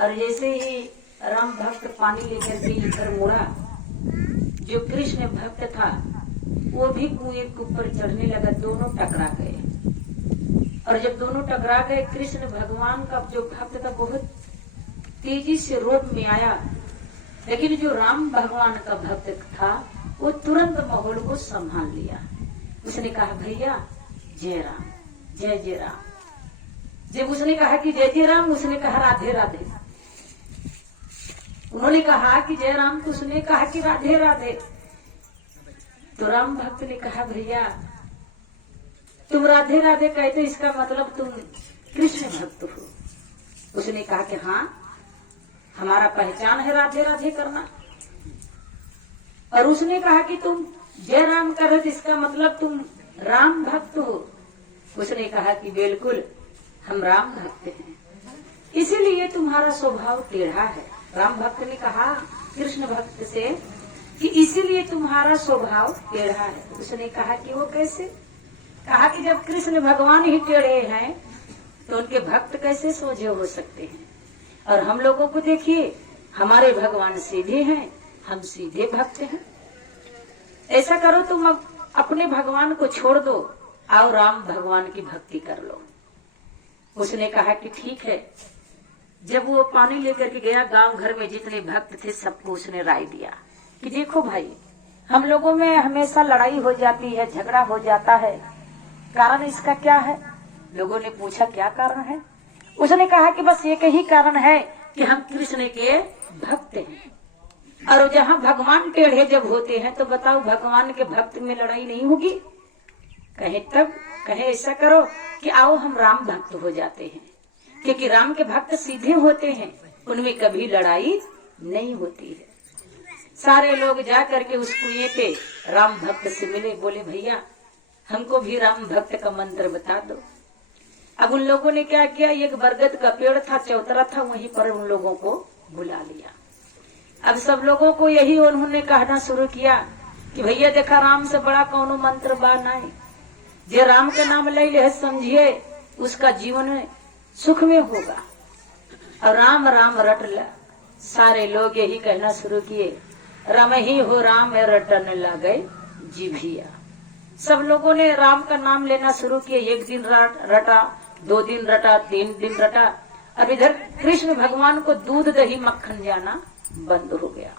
और जैसे ही राम भक्त पानी लेकर के इधर मुड़ा, जो कृष्ण भक्त था वो भी कुएं के ऊपर चढ़ने लगा। दोनों टकरा गए, और जब दोनों टकरा गए, कृष्ण भगवान का जो भक्त था बहुत तेजी से रोड में आया, लेकिन जो राम भगवान का भक्त था वो तुरंत माहौल को संभाल लिया। उसने कहा भैया जय राम, जय जय राम। जब उसने कहा कि जय जय राम, उसने कहा राधे राधे। उन्होंने कहा कि जय राम, तो उसने कहा कि राधे राधे। तो राम भक्त ने कहा भैया तुम राधे राधे कहते, इसका मतलब तुम कृष्ण भक्त हो। उसने कहा कि हाँ, हमारा पहचान है राधे राधे करना। और उसने कहा कि तुम जय राम कर रहे, इसका मतलब तुम राम भक्त हो। उसने कहा कि बिल्कुल हम राम भक्त हैं, इसीलिए तुम्हारा स्वभाव टेढ़ा है। राम भक्त ने कहा कृष्ण भक्त से कि इसीलिए तुम्हारा स्वभाव टेढ़ा है। उसने कहा कि वो कैसे? कहा कि जब कृष्ण भगवान ही टेढ़े हैं तो उनके भक्त कैसे सोझे हो सकते हैं। और हम लोगों को देखिए, हमारे भगवान सीधे हैं, हम सीधे भक्त हैं। ऐसा करो, तुम अब अपने भगवान को छोड़ दो, आओ राम भगवान की भक्ति कर लो। उसने कहा कि ठीक है। जब वो पानी लेकर के गया, गांव घर में जितने भक्त थे सबको उसने राय दिया कि देखो भाई, हम लोगों में हमेशा लड़ाई हो जाती है, झगड़ा हो जाता है, कारण इसका क्या है? लोगों ने पूछा क्या कारण है? उसने कहा कि बस एक ही कारण है कि हम कृष्ण के भक्त हैं। और जहाँ भगवान टेढ़े जब होते हैं तो बताओ, भगवान के भक्त में लड़ाई नहीं होगी? कहे तब कहे ऐसा करो कि आओ हम राम भक्त हो जाते हैं, क्योंकि राम के भक्त सीधे होते हैं, उनमें कभी लड़ाई नहीं होती है। सारे लोग जा करके उस कुएं पे राम भक्त से मिले, बोले भैया हमको भी राम भक्त का मंत्र बता दो। अब उन लोगों ने क्या किया, एक बरगद का पेड़ था, चौतरा था, वहीं पर उन लोगों को बुला लिया। अब सब लोगों को यही उन्होंने कहना शुरू किया कि भैया देखा, राम से बड़ा कौनो मंत्र बा नहीं, जे राम के नाम ले ले समझिए उसका जीवन सुख में होगा। और राम राम रट ला। सारे लोग यही कहना शुरू किए, राम ही हो राम रटन लगे जीभिया। सब लोगों ने राम का नाम लेना शुरू किया। एक दिन रटा, 2 दिन रटा, 3 दिन रटा। अब इधर कृष्ण भगवान को दूध दही मक्खन जाना बंद हो गया।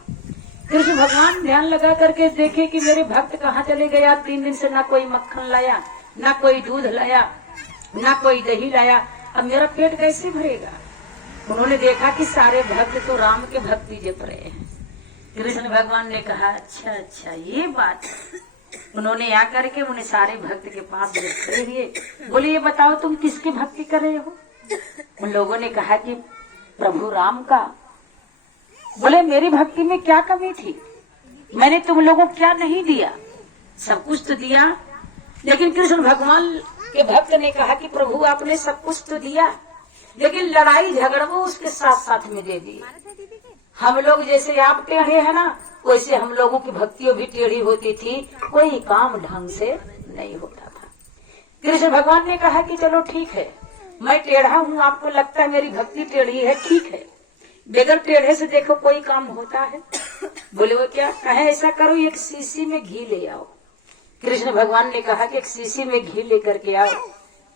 कृष्ण भगवान ध्यान लगा करके देखे कि मेरे भक्त कहाँ चले गया। 3 दिन से ना कोई मक्खन लाया, ना कोई दूध लाया, ना कोई दही लाया, अब मेरा पेट कैसे भरेगा? उन्होंने देखा कि सारे भक्त तो राम के भक्ति जप रहे हैं। कृष्ण भगवान ने कहा अच्छा अच्छा ये बात। उन्होंने आकर के उन्हें सारे भक्त के पास खड़े हुए, बोले ये बताओ तुम किसकी भक्ति कर रहे हो? उन लोगों ने कहा कि प्रभु राम का। बोले मेरी भक्ति में क्या कमी थी? मैंने तुम लोगों को क्या नहीं दिया? सब कुछ तो दिया। लेकिन कृष्ण भगवान के भक्त ने कहा कि प्रभु आपने सब कुछ तो दिया, लेकिन लड़ाई झगड़ा वो उसके साथ साथ में दे दी। हम लोग जैसे आप टेढ़े हैं ना, वैसे हम लोगों की भक्तियों भी टेढ़ी होती थी, कोई काम ढंग से नहीं होता था। कृष्ण भगवान ने कहा कि चलो ठीक है, मैं टेढ़ा हूँ, आपको लगता है मेरी भक्ति टेढ़ी है, ठीक है, बगैर टेढ़े से देखो कोई काम होता है। बोले वो क्या? कहे ऐसा करो, एक शीशी में घी ले आओ। कृष्ण भगवान ने कहा कि एक शीशी में घी लेकर के आओ।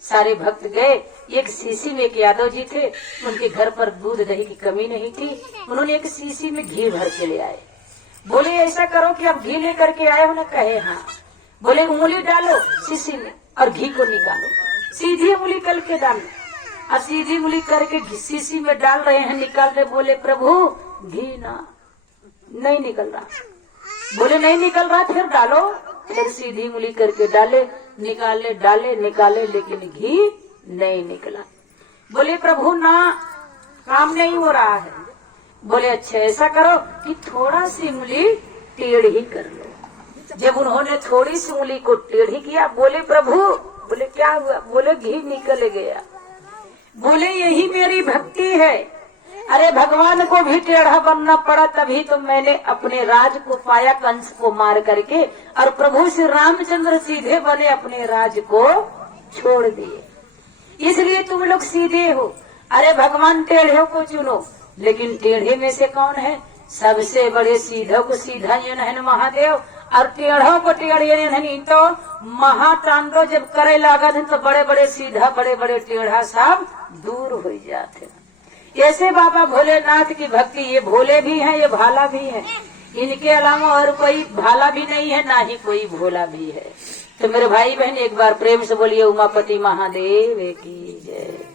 सारे भक्त गए। एक शीशी में एक यादव जी थे, उनके घर पर दूध दही की कमी नहीं थी, उन्होंने एक शीशी में घी भर के ले आए। बोले ऐसा करो कि आप घी लेकर के आए हो ना? कहे हाँ। बोले उंगली डालो शीशी में और घी को निकालो। सीधी उंगली करके डालो। और सीधी उंगली करके शीशी में डाल रहे हैं, निकाल रहे। बोले प्रभु घी ना नहीं निकल रहा। बोले नहीं निकल रहा, फिर डालो। फिर सीधी उंगली करके डाले, निकाले, डाले, निकाले, लेकिन घी नहीं निकला। बोले प्रभु ना, काम नहीं हो रहा है। बोले अच्छा ऐसा करो कि थोड़ा सी उंगली टेढ़ी कर लो। जब उन्होंने थोड़ी सी उंगली को टेढ़ी किया, बोले प्रभु, बोले क्या हुआ? बोले घी निकल गया। बोले यही मेरी भक्ति है। अरे भगवान को भी टेढ़ा बनना पड़ा, तभी तो मैंने अपने राज को पाया कंस को मार करके, और प्रभु श्री रामचंद्र सीधे बने, अपने राज को छोड़ दिए। इसलिए तुम लोग सीधे हो। अरे भगवान टेढ़े को चुनो, लेकिन टेढ़े में से कौन है? सबसे बड़े सीधों को सीधा ये नहन महादेव, और टेढ़ों को टेढ़े नहीं। तो महातांडव जब करे लागत है तो बड़े बड़े सीधा बड़े बड़े टेढ़ा सब दूर हो जाते। ऐसे बाबा भोलेनाथ की भक्ति, ये भोले भी हैं, ये भाला भी है, इनके अलावा और कोई भाला भी नहीं है, ना ही कोई भोला भी है। तो मेरे भाई बहन एक बार प्रेम से बोलिए उमापति महादेव की जय।